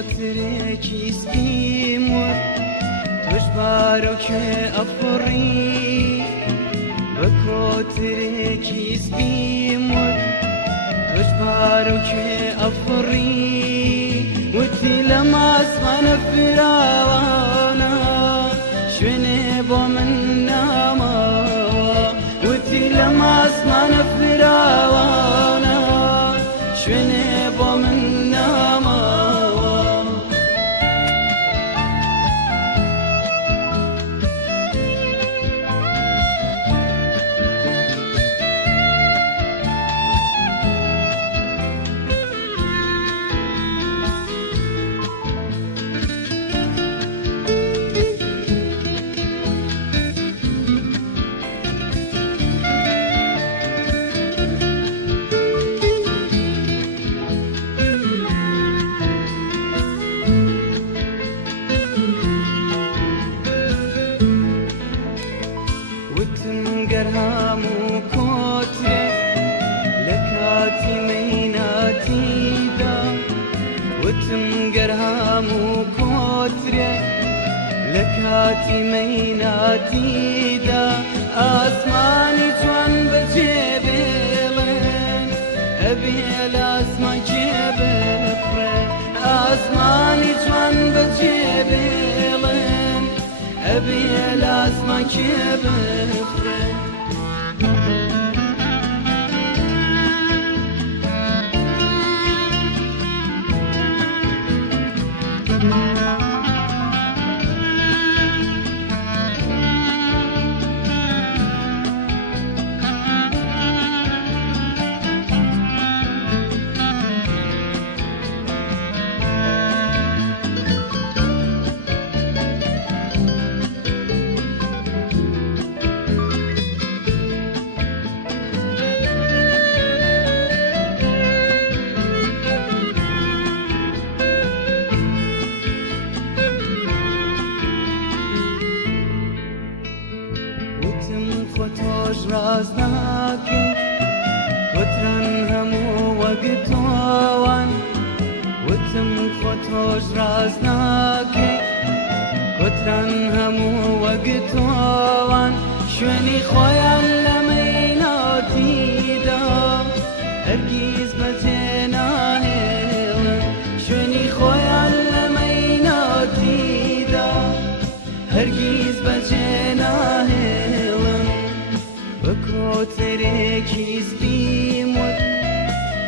بكوترك سبيمور تجبارك أفري بكوترك سبيمور تجبارك أفري وتي لما اسمنا فراوانا شنب من ناما وتي لما اسمنا فراوانا شنب من ناما وتنقرهام وكوترك لكاتي ميناتي دا وتنقرهام وكوترك لكاتي ميناتي دا أسماني جوان بجيبلن أبي الأسمان جيبفرن أسماني جوان بجيبلن أبي الأسمان جيبفرن خۆتۆش ڕاز ناکەی وتران هەموو وەگتۆوان وتم خۆتۆش ڕاز ناکەی وتران هەموو وەگتۆوان شوێنی خۆیان لە مەیناتیدا هەرگیز بەجێ ناهێڵن شوێنی خۆیان لە مەیناتیدا هەرگیز بەجێ ناهێڵن بكوترك سبيمور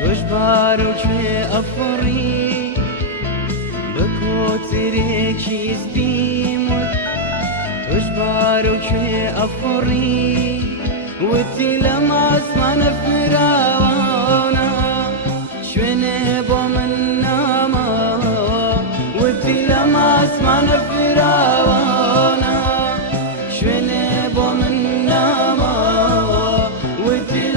تجبارك أفري بكوترك سبيمور تجبارك أفري وتي لما اسمنا فراوانا شنب من ناما وتي لما اسمنا فراوانا شنب من ناما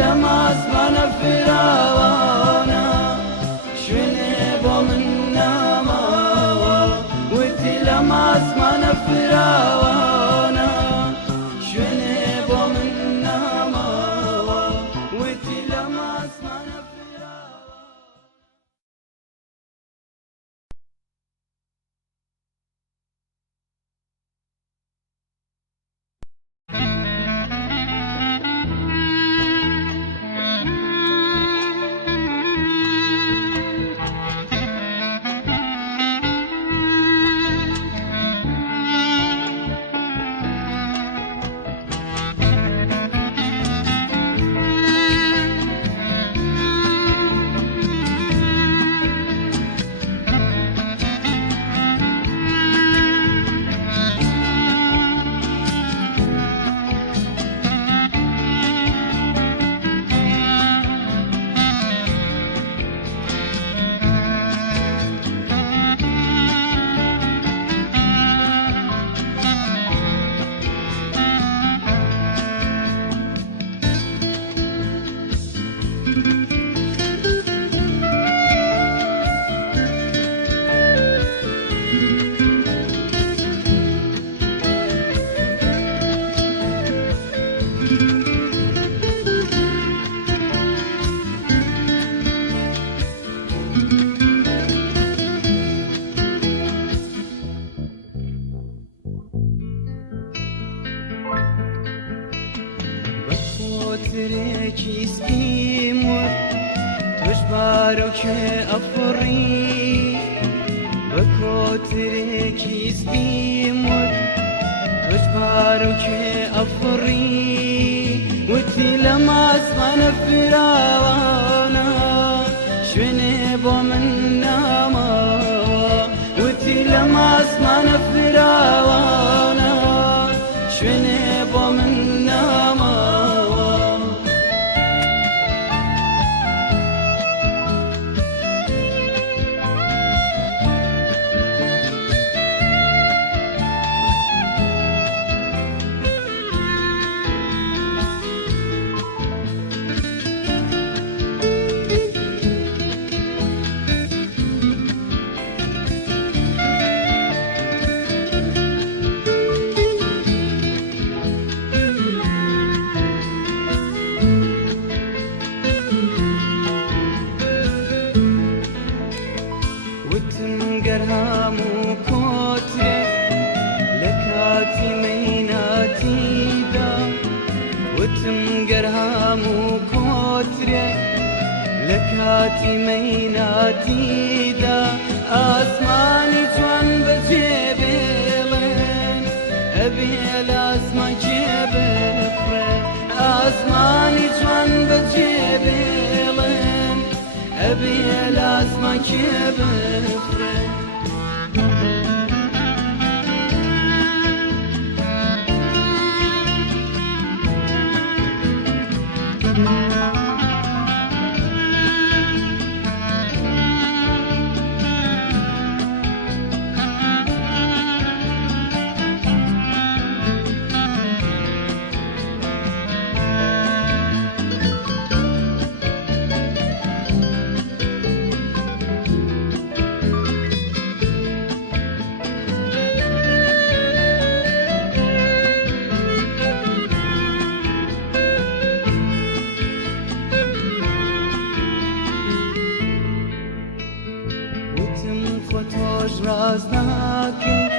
لما اسمنا فراوانا شنب من ناما وتي لما اسمنا فراوانا شنب من ناما وتي لما اسمنا أفري بكوترك يسبيمر تجبارك أفري وتلمس من فراوانا شوني بومن ناما وتلمس من فراوانا شوني بومن ناما وتنقرهام وكوتري لكاتي ميناتي دا وتنقرهام وكوتري لكاتي ميناتي دا أسماني جوان بجيبيلين أبي الأسما جيبيلين أسماني جوان بجيبيلين أبي الأسما جيبيلين خطوش رازناكي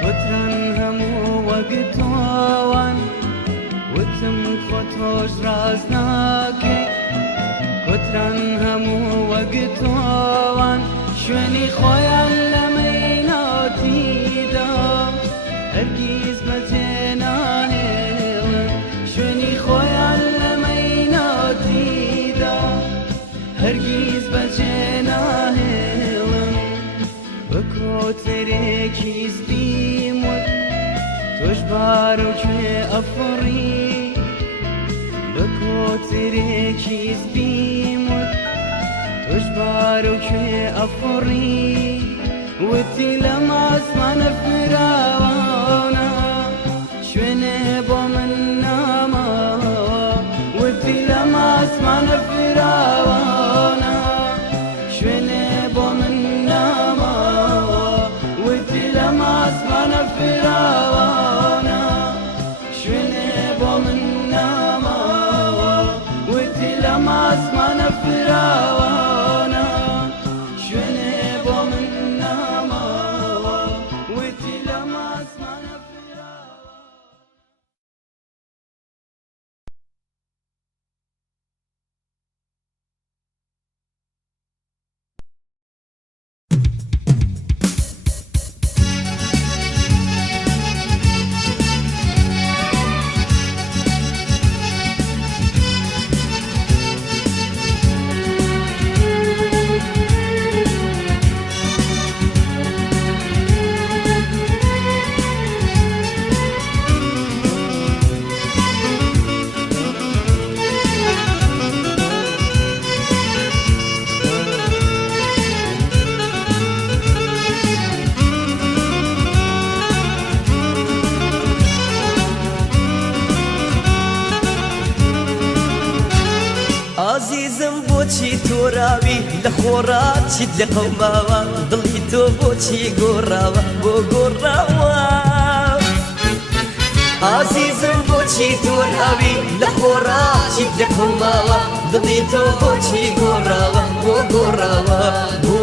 كترن همو وقتوان وتم خطوش رازناكي كترن همو وقتوان شوني خويا لميناتي دا هرگيز مجينا هيلن شوني خويا لميناتي دا هرگيز مجينا هيلن بكوترك يسبيمر تجبارك أفري بكوترك يسبيمر تجبارك أفري وتلمس من فراوانا شوني بومن ناما وتلمس من فراوانا شوني بومن ناما وتلمس من فراوانا شوني بومن ناما وتلمس من فراوانا شوني بومن ناما وتلمس من فراوانا عزيزم بوچی تو راوی لخورات چید لقوماوا دلی تو بوچی گوراوا بو گوراوا عزيزم بوچی تو راوی لخورات چید لقوماوا دلی تو بوچی گوراوا بو گوراوا بو